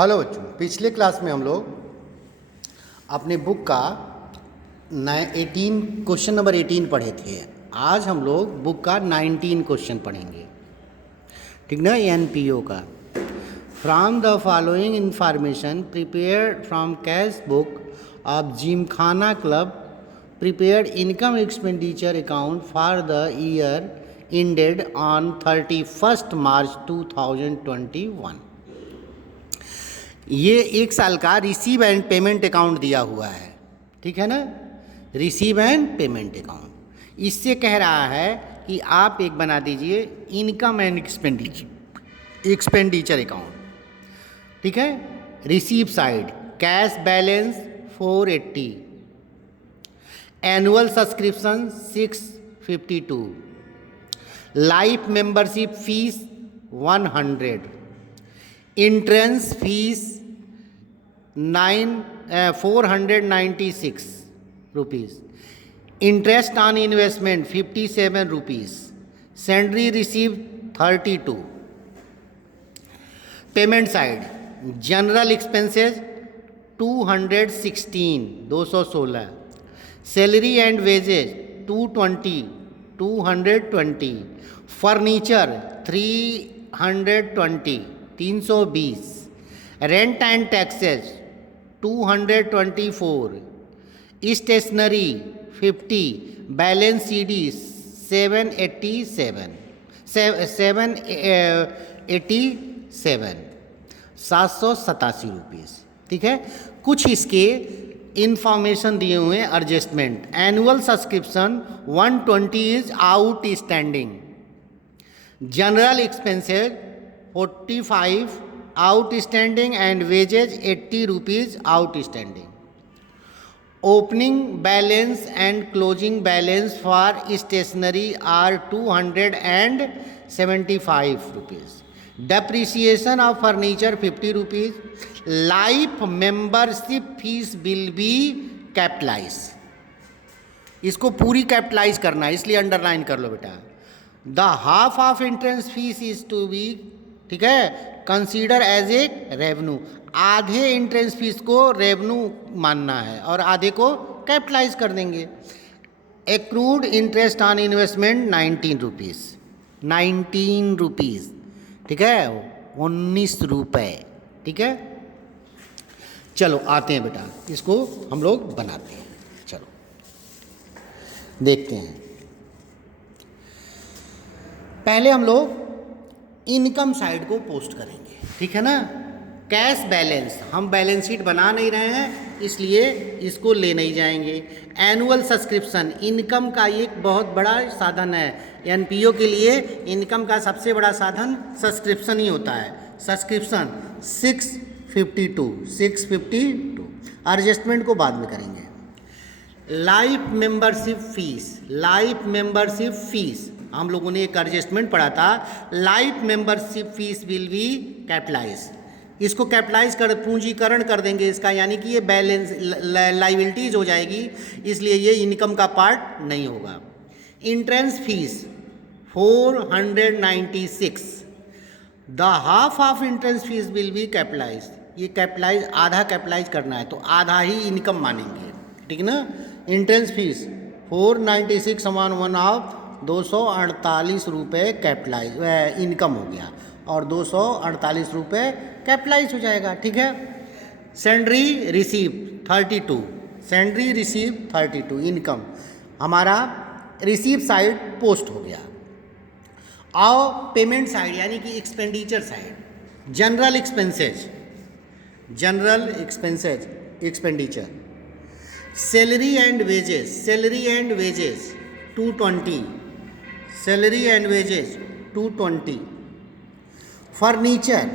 Hello बच्चों, पिछले class में हम लोग अपने बुक का 18 पढ़े थे। आज हम लोग बुक का 19 क्वेश्चन पढ़ेंगे, ठीक ना। एनपीओ का from the following information prepared from cash book of Gymkhana club prepared income expenditure account for the year ended on 31 मार्च 2021। ये एक साल का रिसीव एंड पेमेंट अकाउंट दिया हुआ है, ठीक है ना। रिसीव एंड पेमेंट अकाउंट इससे कह रहा है कि आप एक बना दीजिए इनकम एंड एक्सपेंडिचर अकाउंट, ठीक है। Receive side cash balance 480, annual subscription 652, life membership fees 100, entrance fees 496 rupees, interest on investment 57 rupees, salary receive 32। Payment side general expenses 216, salary and wages 220, furniture 320, rent and taxes 224, stationery 50, balance CD 787, 787 rupees, ठीक है। कुछ इसके information दिए हुए हैं। Adjustment annual subscription 120 is outstanding, general expenses 45 outstanding and wages 80 rupees outstanding. Opening balance and closing balance for stationery are 275 rupees. Depreciation of furniture 50 rupees. Life membership fees will be capitalized. इसको पूरी capitalise करना है, इसलिए underline कर लो बेटा। The half of entrance fees is to be, ठीक है, कंसीडर एज ए रेवेन्यू। आधे एंट्रेंस फीस को रेवेन्यू मानना है और आधे को कैपिटलाइज कर देंगे। Accrued interest on investment 19 rupees, ठीक है, 19 रुपये, ठीक है। चलो आते हैं बेटा, इसको हम लोग बनाते हैं। चलो देखते हैं। पहले हम लोग इनकम साइड को पोस्ट करेंगे, ठीक है ना। कैश बैलेंस, हम बैलेंस शीट बना नहीं रहे हैं इसलिए इसको ले नहीं जाएंगे। एनुअल सब्सक्रिप्शन इनकम का एक बहुत बड़ा साधन है। एनपीओ के लिए इनकम का सबसे बड़ा साधन सब्सक्रिप्शन ही होता है। सब्सक्रिप्शन 652, एडजस्टमेंट को बाद में करेंगे। लाइफ मेंबरशिप फीस हम लोगों ने एक एडजस्टमेंट पढ़ा था। Life membership fees will be capitalize, इसको कैपिटलाइज कर पूंजीकरण कर देंगे इसका, यानी कि ये बैलेंस लाइबिलिटीज हो जाएगी, इसलिए ये इनकम का पार्ट नहीं होगा। Entrance fees 496, the half of entrance fees will be capitalize. ये कैपिटलाइज आधा कैपिटलाइज करना है तो आधा ही इनकम मानेंगे, ठीक ना। इंट्रेंस फीस 496 समान 1 ऑफ 248 रुपये कैपिटलाइज इनकम हो गया और 248 रुपये कैपिटलाइज हो जाएगा, ठीक है। सैलरी रिसीव 32, इनकम हमारा रिसीव साइड पोस्ट हो गया। आओ पेमेंट साइड यानी कि expenditure side, general expenditure, salary and wages 220, salary and wages 220, furniture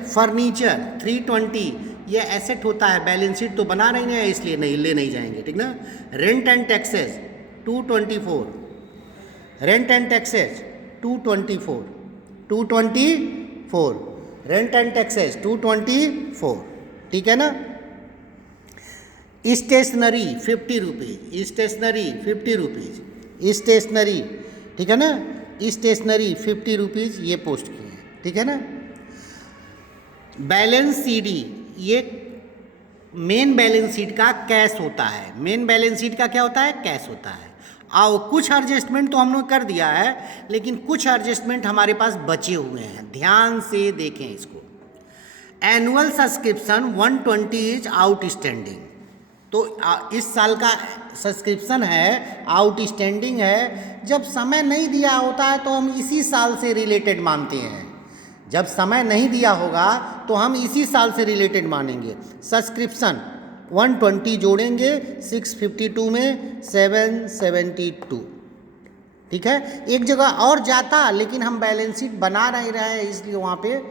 320, ये एसेट होता है, बैलेंस शीट तो बना नहीं है इसलिए ले नहीं जाएंगे, ठीक ना। Rent and taxes 224, rent and taxes 224, rent and taxes 224, ठीक है ना। स्टेशनरी 50 रुपीज़, स्टेशनरी, ठीक है ना। स्टेशनरी 50 रुपीज़ ये पोस्ट किए हैं, ठीक है ना। बैलेंस सीडी ये मेन बैलेंस शीट का कैश होता है। मेन बैलेंस शीट का क्या होता है? कैश होता है। और कुछ एडजस्टमेंट तो हमने कर दिया है, लेकिन कुछ एडजस्टमेंट हमारे पास बचे हुए हैं, ध्यान से देखें इसको। Annual subscription 120 is outstanding. तो इस साल का सब्सक्रिप्शन है, आउटस्टैंडिंग है। जब समय नहीं दिया होता है तो हम इसी साल से रिलेटेड मानते हैं। जब समय नहीं दिया होगा तो हम इसी साल से रिलेटेड मानेंगे। सब्सक्रिप्शन 120 जोड़ेंगे 652 में 772, ठीक है। एक जगह और जाता, लेकिन हम बैलेंस शीट बना नहीं रहे हैं, इसलिए वहाँ पे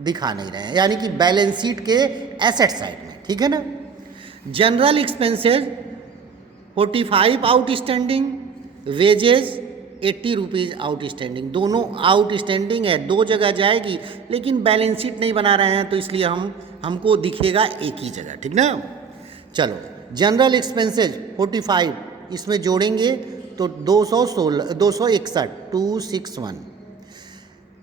दिखा नहीं रहे हैं, यानी कि बैलेंस शीट के एसेट साइड में, ठीक है ना। General expenses 45 outstanding, wages 80 rupees outstanding. दोनों आउटस्टैंडिंग है, दो जगह जाएगी, लेकिन बैलेंस शीट नहीं बना रहे हैं तो इसलिए हमको दिखेगा एक ही जगह, ठीक ना। चलो, जनरल एक्सपेंसेस 45 इसमें जोड़ेंगे तो 261 261।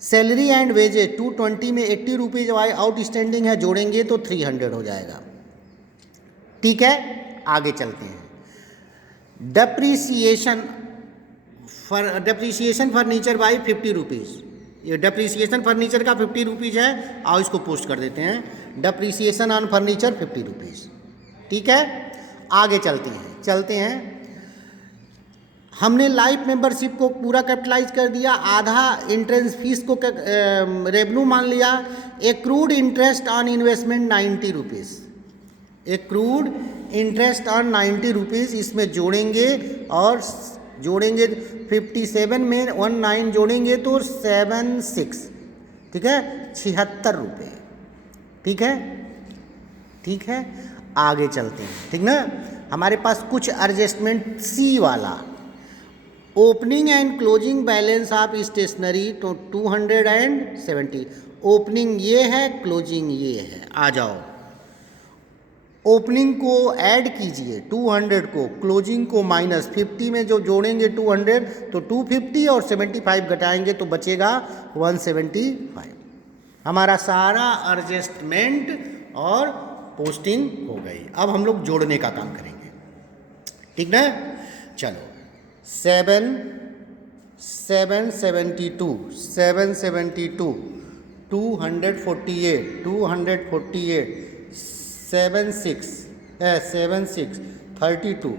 सैलरी एंड वेजेज 220 में 80 रुपीज़ आउटस्टैंडिंग है, जोड़ेंगे तो 300 हो जाएगा, ठीक है। आगे चलते हैं। Depreciation furniture by 50 rupees. ये डेप्रीसिएशन फर्नीचर का 50 रुपीज़ है, आओ इसको पोस्ट कर देते हैं। डेप्रीसिएशन ऑन फर्नीचर 50 रुपीज़, ठीक है। आगे चलते हैं। हमने लाइफ मेंबरशिप को पूरा कैपिटलाइज कर दिया, आधा इंट्रेंस फीस को रेवेन्यू मान लिया। Accrued interest on investment 90 rupees, accrued interest on 90 rupees इसमें जोड़ेंगे, और जोड़ेंगे 57 में 19 जोड़ेंगे तो 76, ठीक है, 76 रुपये, ठीक है। आगे चलते हैं, ठीक ना। हमारे पास कुछ एडजस्टमेंट सी वाला। Opening and closing balance of stationery तो 270। ओपनिंग ये है, क्लोजिंग ये है। आ जाओ, ओपनिंग को ऐड कीजिए 200 को, क्लोजिंग को माइनस 50 में जो जोड़ेंगे 200 तो 250 और 75 घटाएंगे तो बचेगा 175। हमारा सारा एडजस्टमेंट और पोस्टिंग हो गई। अब हम लोग जोड़ने का काम करेंगे, ठीक ना। चलो, 772 248 76 32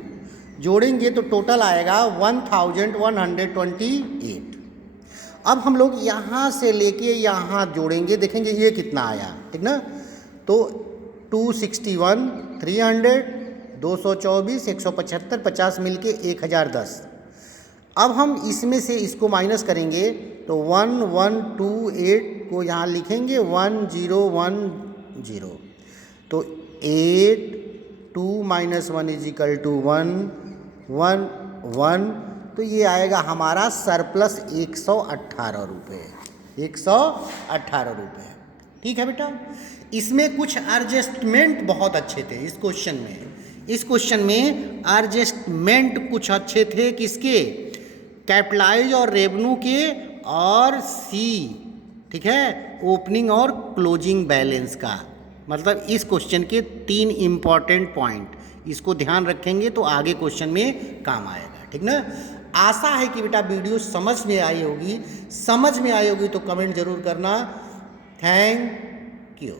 जोड़ेंगे तो टोटल आएगा 1128। अब हम लोग यहाँ से लेके यहाँ जोड़ेंगे, देखेंगे ये कितना आया, ठीक ना। तो 261 300 224 175 50 मिलके 1010। अब हम इसमें से इसको माइनस करेंगे तो 1128 को यहाँ लिखेंगे 1010, तो 8 2 - 1 = 1 1 1, तो ये आएगा हमारा सरप्लस 118 रुपये, 118 रुपये, ठीक है बेटा। इसमें कुछ एडजस्टमेंट बहुत अच्छे थे इस क्वेश्चन में। एडजस्टमेंट कुछ अच्छे थे, किसके? कैपिटलाइज और रेवेन्यू के, और सी, ठीक है, ओपनिंग और क्लोजिंग बैलेंस का। मतलब इस क्वेश्चन के 3 इम्पॉर्टेंट पॉइंट, इसको ध्यान रखेंगे तो आगे क्वेश्चन में काम आएगा, ठीक ना। आशा है कि बेटा वीडियो समझ में आई होगी तो कमेंट जरूर करना। Thank you.